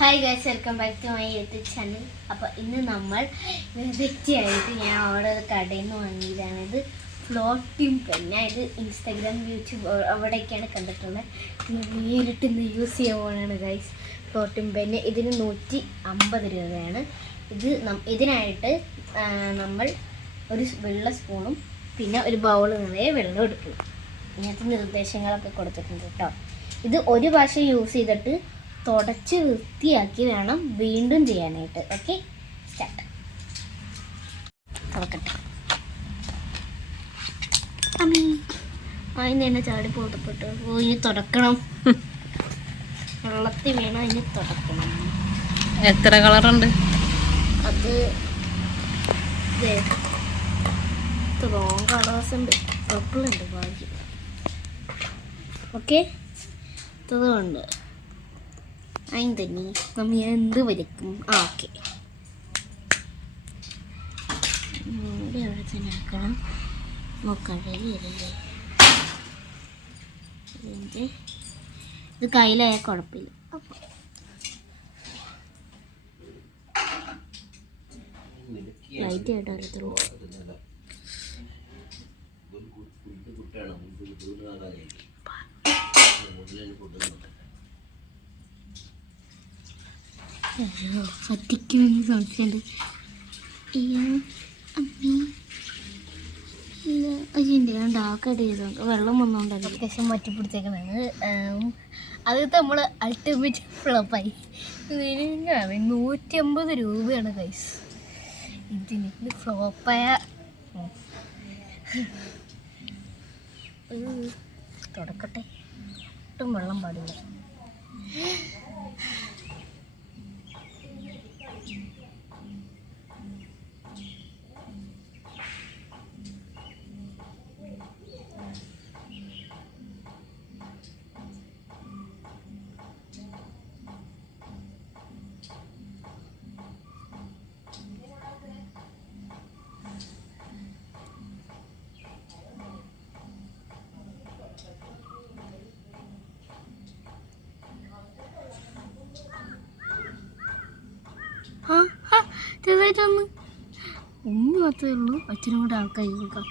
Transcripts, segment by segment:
Hi guys welcome back to my YouTube channel അപ്പോൾ ഇന്ന് നമ്മൾ വെറൈറ്റിയായിട്ട് ഞാൻ അവിടെ കടയിൽ നിന്ന് വാങ്ങിയതാണ്. ഇത് ഫ്ലോട്ടിംഗ് പെൻ ഞാൻ ഇത് ഇൻസ്റ്റാഗ്രാം യൂട്യൂബ് അവിടെയൊക്കെയാണ് കണ്ടിട്ടുള്ളത്. നേരിട്ട് ഇന്ന് യൂസ് ചെയ്യാൻ പോകണാണ് ഗൈസ് ഫ്ലോട്ടിംഗ് പെന്ന് ഇതിന് നൂറ്റി അമ്പത് രൂപയാണ്. ഇത് ഇതിനായിട്ട് നമ്മൾ ഒരു വെള്ള സ്പൂണും പിന്നെ ഒരു ബൗൾ നിറയെ വെള്ളം എടുക്കും. ഇങ്ങനത്തെ നിർദ്ദേശങ്ങളൊക്കെ കൊടുത്തിട്ടുണ്ട് കേട്ടോ. ഇത് ഒരു പ്രാവശ്യം യൂസ് ചെയ്തിട്ട് തുടച്ച് വൃത്തിയാക്കി വേണം വീണ്ടും ചെയ്യാനായിട്ട്. ഓക്കെ സ്റ്റാർട്ട് തുറക്കട്ടെ. അമ്മീ അതിന് തന്നെ ചാടി പോട്ടപ്പെട്ടു. ഓ ഇനി തുടക്കണം. വെള്ളത്തിൽ വേണം ഇനി തുടക്കണം. എത്ര കളറുണ്ട്? അത് റോങ് കളേഴ്സ് ഉണ്ട്. പർപ്പിൾ ഉണ്ട് ഭാഗ്യം. ഓക്കെ അതുകൊണ്ട് അതിന് തന്നെ നമ്മൾ എന്ത് വരയ്ക്കും? ആ ഓക്കെ. അവിടെ തന്നെ ആക്കണം ഇതിന്റെ ഇത് കയ്യിലായ കുഴപ്പമില്ല. അപ്പോൾ ലൈറ്റ് ആയിട്ട് അറിയത്തുള്ളൂ സത്യക്കുമെന്ന് സംശയമുണ്ട് അമ്മേ ഇല്ല അയ്യന്റെ ഞാൻ ഡാർക്കായിട്ട് ചെയ്തോണ്ട് വെള്ളം വന്നോണ്ടല്ല അത്യാവശ്യം മാറ്റിപ്പിടിച്ചേക്കുന്നത് അത് നമ്മൾ അൾട്ടിമേറ്റ് ഫ്ലോപ്പായി നൂറ്റി അമ്പത് രൂപയാണ് കൈസ് ഇതിന് ഇത് ഫ്ലോപ്പായ തുടക്കട്ടെ ഒട്ടും വെള്ളം പാടില്ല ആ ആ, ചെറുതായിട്ടൊന്ന് ഉമ്മ മാത്രമേ ഉള്ളൂ. അച്ഛനും കൂടെ ആൾക്കാർ നോക്കാം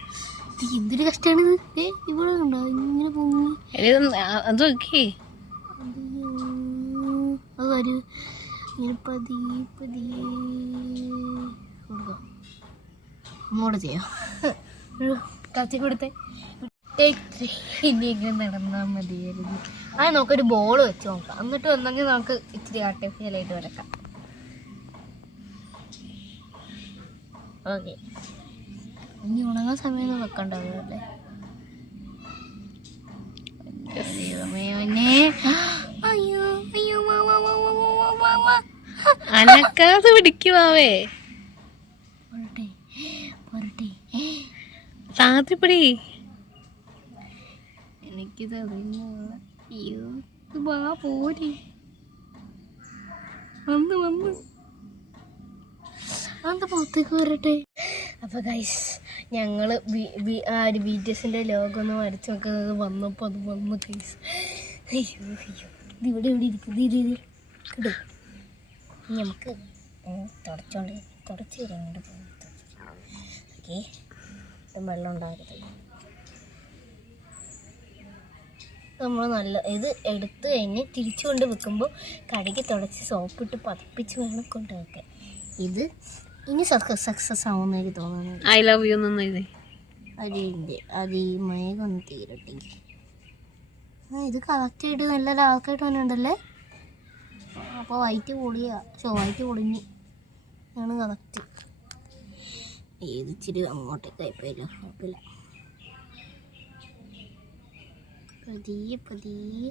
എന്തൊരു കഷ്ടമാണ് ഏ ഇവിടെ ഉണ്ടോ ഇങ്ങനെ പോകുന്നു. അത് നോക്കി അയ്യോ, അത് ഒരു ഇങ്ങനെ പതിയെ പതിയെ കൊടുക്കാം. ഒന്നുകൂടെ ചെയ്യാം. കത്തി കൊടുത്തേ. ഇനി ഇങ്ങനെ നടന്നാൽ മതിയായിരുന്നു. ആ നമുക്കൊരു ബോൾ വെച്ച് നോക്കാം. എന്നിട്ട് വന്നെങ്കിൽ നമുക്ക് ഇച്ചിരി ആർട്ടിഫിഷ്യലായിട്ട് വരക്കാം. ഓക്കെ ഇനി ഉണങ്ങാൻ സമയം വെക്കണ്ടാവുമല്ലേ അനക്കാതെ പിടിക്കുവാവേ താത്തി എനിക്കിത് അറിഞ്ഞുള്ള അയ്യോ വന്ന് വന്ന്. അന്ത പുറത്തേക്ക് വരട്ടെ അപ്പൊ ഗൈസ് ഞങ്ങൾ ആ ഒരു ബി ടി എസിന്റെ ലോഗോ ഒന്ന് വരച്ച് നോക്കുന്നത് വന്നപ്പോ അത് വന്നു ഗൈസ് അയ്യോ അയ്യോ. ഇത് ഇവിടെ ഇവിടെ ഇരിക്കും ഇത് ഇത് കിട്ടും നമുക്ക് തുടച്ചോണ്ട് തുടച്ച് പോകും ഓക്കെ. വെള്ളം ഉണ്ടാകരുത്. നമ്മൾ നല്ല ഇത് എടുത്ത് കഴിഞ്ഞ് തിരിച്ചു കൊണ്ട് വെക്കുമ്പോൾ കടയ്ക്ക് തുടച്ച് സോപ്പിട്ട് പതപ്പിച്ച് വേണം കൊണ്ട് വെക്കാൻ ഇത് ഇനി സക്സസ് ആവുന്ന എനിക്ക് തോന്നുന്നു ഐ ലവ് യു എന്നൊന്നും എഴുതി അതിന്റെ അത് ഈ മയകൊന്ന് തീരട്ടെങ്കിൽ ഇത് കറക്റ്റ് ആയിട്ട് നല്ല ലാക്കായിട്ട് വന്നിട്ടുണ്ടല്ലേ? അപ്പോൾ വൈറ്റ് കൂടിയ ഷോ വൈറ്റ് പൊളിഞ്ഞ് ആണ് കറക്റ്റ് ഏത് ഇച്ചിരി അങ്ങോട്ടേക്ക് ആയിപ്പോയില്ല കുഴപ്പമില്ല. പതിയെ പതിയെ.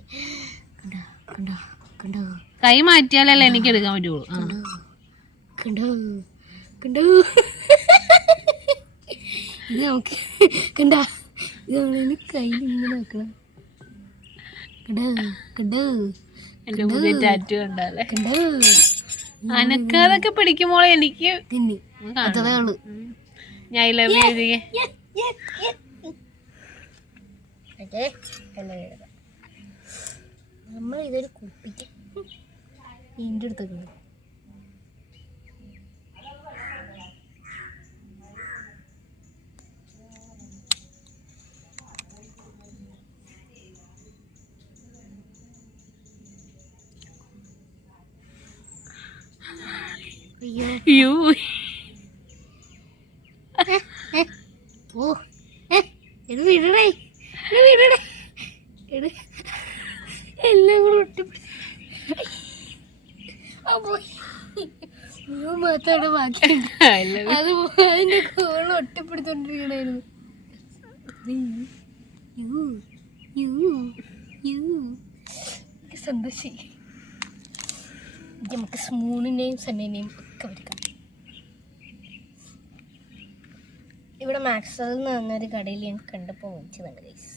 കണ്ടോ കണ്ടോ കണ്ടോ. കൈ മാറ്റിയാലല്ലേ എനിക്ക് എടുക്കാൻ പറ്റുള്ളൂ കണ്ടോ കണ്ടോ. കണ്ടോ? ഇത് നമുക്ക് കണ്ടാ? ഇത് നമ്മളിനി കയ്യിൽ ഇങ്ങനെ വെക്കണം. കണ്ടോ? കണ്ടോ? എന്റെ പുതിയ ടാറ്റു കണ്ടാലേ കണ്ടോ? അനക്കാതൊക്കെ പിടിക്കുമ്പോളെ എനിക്ക്. തിന്നി. അതേ ഉള്ളു. ഉം. ഞാൻ ഐ ലവ് യു എഴുതിയേ ഓക്കെ. നമ്മൾ ഇതൊരു കുപ്പിക്ക് എന്റെ അടുത്തൊക്കെ അയ്യോ. ഓ ഏ, ഇത് വിടണേ ഇത് വിടണേ ഇത് എല്ലാം കൂടെ മാത്രമാണ് love you. അത് അതിന്റെ കോൾ ഒട്ടിപ്പിടിച്ചോണ്ടിരിക്കണായിരുന്നു. യു നമുക്ക് സ്മൂണിനെയും സെന്നിന്റെയും ഒക്കെ വരയ്ക്കാം ഇവിടെ മാക്സൽ എന്ന് പറഞ്ഞൊരു കടയിൽ ഞാൻ കണ്ടപ്പോൾ വാങ്ങിച്ചതാണ് ഗൈസ്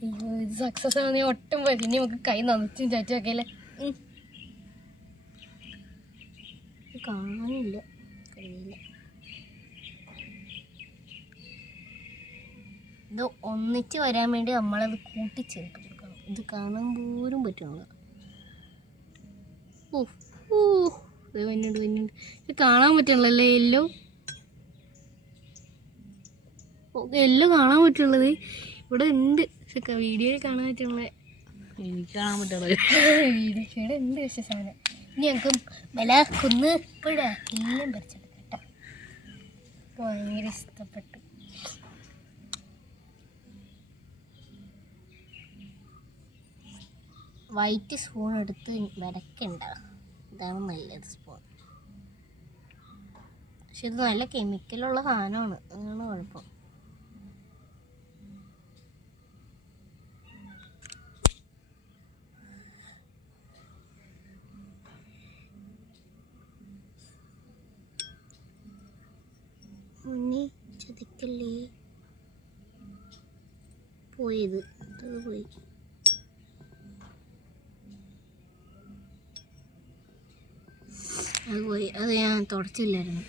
അയ്യോ ഇത് സക്സസ് ആണ് ഒട്ടും പോയി നമുക്ക് കൈ നനച്ചും ചാച്ചൊക്കെ അല്ലേ? കടയില്ല ഇത് ഒന്നിച്ച് വരാൻ വേണ്ടി നമ്മളത് കൂട്ടിച്ചേർത്ത് കൊടുക്കണം. ഇത് കാണാൻ പോലും പറ്റണില്ല ഓ ഓ ഇത് വന്നുണ്ട് വന്നുണ്ട്. ഇത് കാണാൻ പറ്റണല്ലേ എല്ലോ? എല്ലോ കാണാൻ പറ്റുള്ളത് ഇവിടെ ഉണ്ട് പക്ഷെ വീഡിയോയിൽ കാണാൻ പറ്റുള്ള എനിക്ക് കാണാൻ പറ്റുള്ളത് വീഡിയോയുടെ ഉണ്ട് പക്ഷെ സാധനം. ഇനി ഞങ്ങൾക്ക് വില കുന്ന് ഇപ്പോഴാ എല്ലാം പറിച്ചെടുക്കാം കേട്ടോ ഭയങ്കര ഇഷ്ടപ്പെട്ടു. വൈറ്റ് സ്പൂൺ എടുത്ത് വരക്കണ്ട. ഇതാണ് നല്ലത് സ്പൂൺ. പക്ഷെ ഇത് നല്ല കെമിക്കലുള്ള സാധനമാണ്. അതാണ് കുഴപ്പം. ചതിക്കല്ലേ? പോയത് പോയി. അത് പോയി. അത് ഞാൻ തുടച്ചില്ലായിരുന്നു.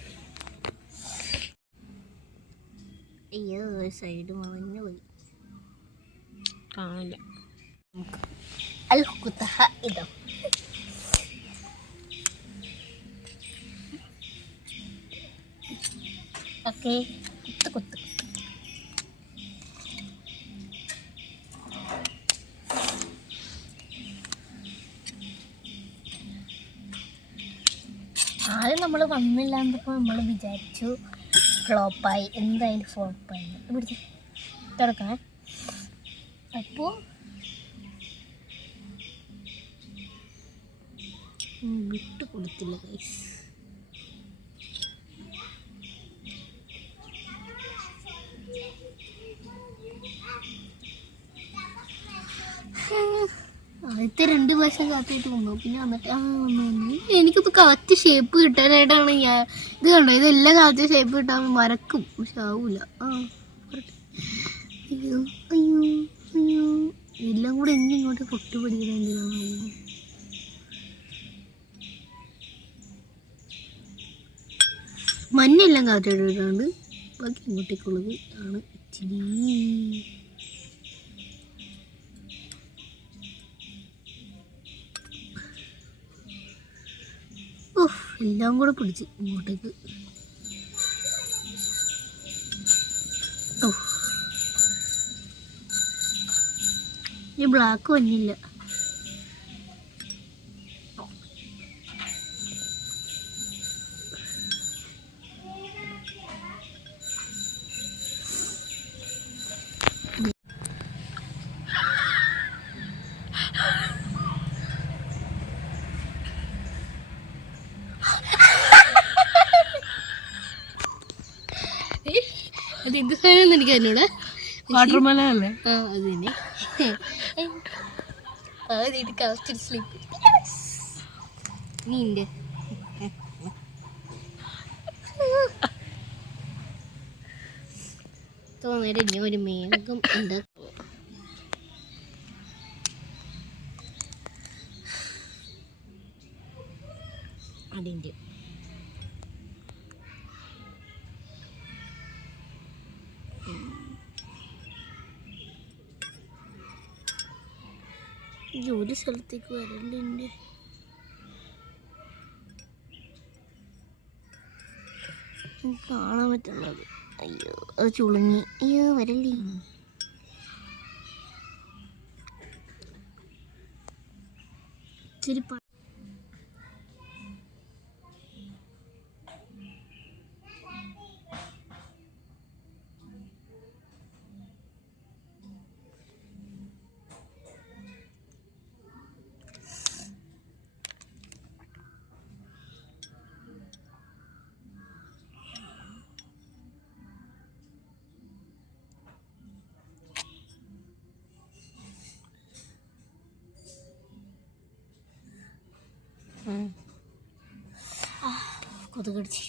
അയ്യോ ഒരു സൈഡ് മറിഞ്ഞു പോയി. കാണില്ല അൽ കുത്തഹ ഇതോ. ഓക്കെ. കുത്ത് കുത്ത്. ആദ്യം നമ്മൾ വന്നില്ല എന്നപ്പോൾ നമ്മൾ വിചാരിച്ചു ഫ്ലോപ്പായി. എന്തായാലും ഫ്ലോപ്പായി. പിടിച്ച് തുറക്കണേ. അപ്പോൾ വിട്ടു കൊടുത്തില്ല ഗൈസ് ആദ്യത്തെ രണ്ട് പ്രാവശ്യം കാത്തിട്ട് വന്നു. പിന്നെ വന്നിട്ട് ആ വന്നു വന്നു. എനിക്കിത് കറക്റ്റ് ഷേപ്പ് കിട്ടാനായിട്ടാണ് ഞാൻ ഇത് കണ്ടോ ഇതെല്ലാം കറക്റ്റ് ഷേപ്പ് കിട്ടാൻ മരക്കും പക്ഷെ ആവൂല. അയ്യോ അയ്യോ അയ്യോ. എല്ലാം കൂടെ എന്നിങ്ങോട്ട് പൊട്ടുപിടിക്കണം എന്തിനാണ് മഞ്ഞെല്ലാം കാറ്റിട്ടുണ്ട് ബാക്കി ഇങ്ങോട്ടേക്കുള്ളത് ആണ് ഇച്ചിരി. എല്ലാം കൂടെ പിടിച്ച് ഇങ്ങോട്ടേക്ക്. ഈ ബ്ലാക്ക് വന്നില്ല അത് എന്ത് എനിക്ക് എന്നോട്? വാട്ടർമെലൻ അല്ലേ ആ അത് തന്നെ ആദ്യമായിട്ട് കറക്റ്റ് സ്ലിപ്പ് നീണ്ട് തോന്നേരം ഇനി ഒരു മേഘം ഉണ്ട്. അതിന്റെ ജോലി സ്ഥലത്തേക്ക് വരലുണ്ട് കാണാൻ പറ്റുന്നത്. അയ്യോ അത് ചുളുങ്ങി. അയ്യോ വരല്ലേ? ഇച്ചിരി കൊതുക് കടിച്ച്.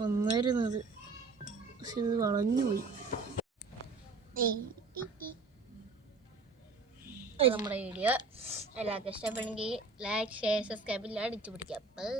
വന്നിരുന്നത് പക്ഷെ ഇത് വളഞ്ഞു പോയി. നമ്മുടെ വീഡിയോ. എല്ലാവർക്കും ഇഷ്ടപ്പെടുമെങ്കിൽ ലൈക്ക് ഷെയർ സബ്സ്ക്രൈബ് എല്ലാം അടിച്ചു പിടിക്കാം. ബൈ